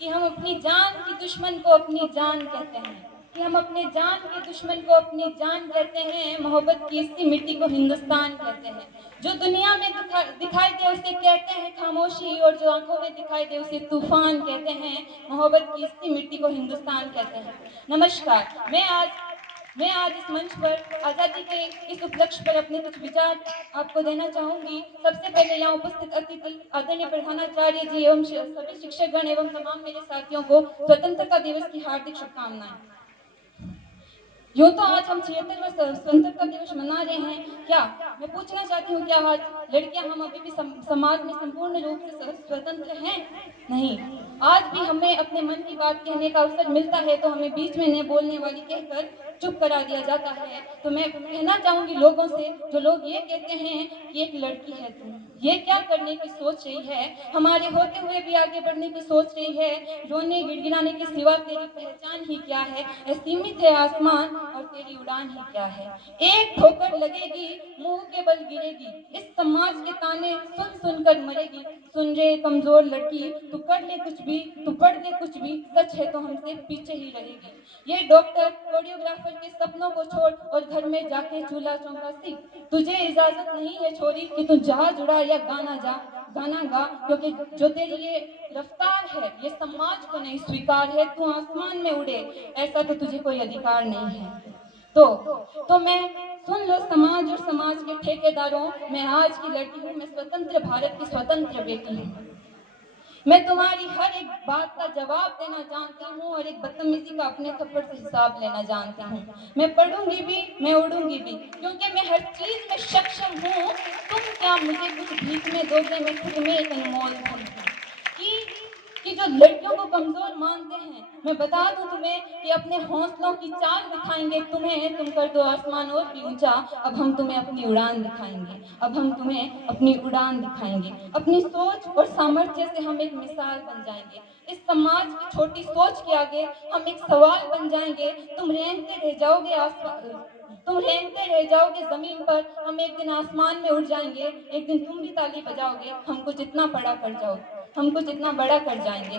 कि हम अपनी जान की दुश्मन को अपनी जान कहते हैं, कि हम अपने जान के दुश्मन को अपनी जान कहते हैं। मोहब्बत की इसी मिट्टी को हिंदुस्तान कहते हैं। जो दुनिया में दिखाई दे उसे कहते हैं खामोशी, और जो आंखों में दिखाई दे उसे तूफान कहते हैं। मोहब्बत की इसी मिट्टी को हिंदुस्तान कहते हैं। नमस्कार, मैं आज इस मंच पर आज़ादी के इस उपलक्ष्य पर अपने कुछ विचार आपको देना चाहूंगी। सबसे पहले यहाँ उपस्थित अतिथि आदरणीय प्रधानाचार्य जी एवं सभी शिक्षकगण एवं तमाम मेरे साथियों को स्वतंत्रता दिवस की हार्दिक शुभकामनाएं। यूँ तो आज हम 76वां स्वतंत्रता दिवस मना रहे हैं। क्या मैं पूछना चाहती हूँ, क्या आज लड़कियां हम अभी भी समाज में संपूर्ण रूप से स्वतंत्र हैं? नहीं। आज भी हमें अपने मन की बात कहने का अवसर मिलता है तो हमें बीच में न बोलने वाली कहकर चुप करा दिया जाता है। तो मैं कहना चाहूंगी लोगों से, जो लोग ये कहते हैं कि एक लड़की है तुम, ये क्या करने की सोच रही है? हमारे होते हुए भी आगे बढ़ने की सोच रही है। रोने गिड़गिड़ाने के सिवा तेरी पहचान ही क्या है? सीमित है आसमान और तेरी उड़ान ही क्या है? एक ठोकर लगेगी, मुंह के बल गिरेगी, इस समाज के ताने सुन सुन कर मरेगी। सुन रे कमजोर लड़की, तू कर ले कुछ भी, तू पढ़ ले कुछ भी, सच है तो हमसे पीछे ही रहेगी। ये डॉक्टर कोरियोग्राफर के सपनों को छोड़ और घर में जाके चूल्हा चौका सीख। तुझे इजाजत नहीं है छोरी कि तू जहाज उड़ा या गाना गा, क्योंकि जो तेरी ये रफ्तार है ये समाज को नहीं स्वीकार है। तू आसमान में उड़े, ऐसा तो तुझे कोई अधिकार नहीं है। तो मैं सुन लो समाज और समाज के ठेकेदारों, मैं आज की लड़की हूँ, मैं स्वतंत्र भारत की स्वतंत्र बेटी हूँ। मैं तुम्हारी हर एक बात का जवाब देना जानती हूँ और एक बदतमीजी का अपने थप्पड़ से हिसाब लेना जानती हूँ। मैं पढ़ूंगी भी, मैं उड़ूंगी भी, क्योंकि मैं हर चीज में सक्षम हूँ। तुम क्या मुझे कुछ भीख में दोगे? मैं खुद में एक अनमोल धन हूँ। कि जो लड़कियों को कमजोर मानते हैं, मैं बता दूं तुम्हें कि अपने हौसलों की चाल दिखाएंगे तुम्हें। तुम कर दो आसमान और भी ऊंचा, अब हम तुम्हें अपनी उड़ान दिखाएंगे। अब हम तुम्हें अपनी उड़ान दिखाएंगे। अपनी सोच और सामर्थ्य से हम एक मिसाल बन जाएंगे। इस समाज की छोटी सोच के आगे हम एक सवाल बन जाएंगे। तुम रेंगते रह जाओगे जमीन पर, हम एक दिन आसमान में उड़ जाएंगे। एक दिन तुम भी ताली बजाओगे, हमको जितना बड़ा कर जाओगे, हमको जितना बड़ा कर जाएंगे।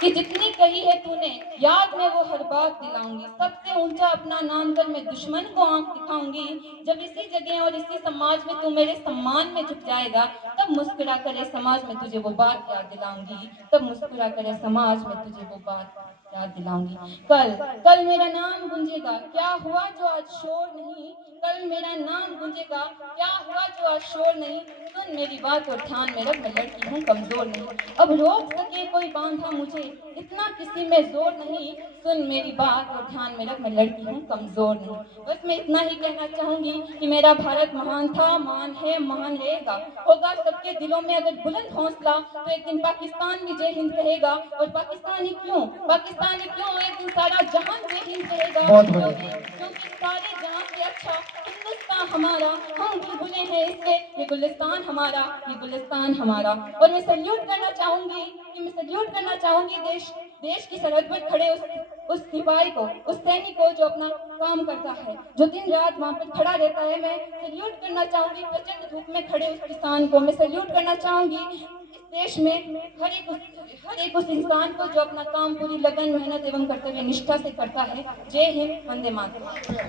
कि जितनी कही है तूने याद में वो हर बात दिलाऊंगी। सबसे ऊंचा अपना नाम कर मैं दुश्मन को आंख दिखाऊंगी। जब इसी जगह और इसी समाज में तू मेरे सम्मान में झुक जाएगा, तब मुस्कुरा करे समाज में तुझे वो बात याद दिलाऊंगी। तब मुस्कुरा करे समाज में तुझे वो बात याद दिलाऊंगी। कल मेरा नाम गूंजेगा, क्या हुआ जो आज शोर नहीं? कल मेरा नाम गूंजेगा, क्या हुआ जो आज शोर नहीं? सुन मेरी बात और ध्यान में रख, मैं लड़की हूँ कमजोर नहीं। अब रोक सके कोई बांधा मुझे, इतना किसी में जोर नहीं। सुन मेरी बात और ध्यान में रख, मैं लड़की हूँ कमजोर नहीं। बस मैं इतना ही कहना चाहूंगी कि मेरा भारत महान था, महान है, महान रहेगा। होगा सबके दिलों में अगर बुलंद हौसला, तो एक दिन पाकिस्तान भी जय हिंद कहेगा। और पाकिस्तान ही क्यों, एक दिन सारा जहान जय हिंद कहेगा। क्योंकि सारे जहां से अच्छा हिंदुस्तान हमारा, हम बुलबुलें हैं इसके, ये गुलिस्तान हमारा, ये गुलिस्तान हमारा। और मैं सल्यूट करना चाहूंगी देश की सरहद पर खड़े उस सिपाही को, उस सैनिक को जो अपना काम करता है, जो दिन रात वहां पर खड़ा रहता है। मैं सल्यूट करना चाहूंगी प्रचंड धूप में खड़े उस किसान को। मैं सल्यूट करना चाहूंगी इस देश में हर एक उस इंसान को जो अपना काम पूरी लगन, मेहनत एवं कर्तव्य निष्ठा से करता है। जय हिंद, वंदे मातरम।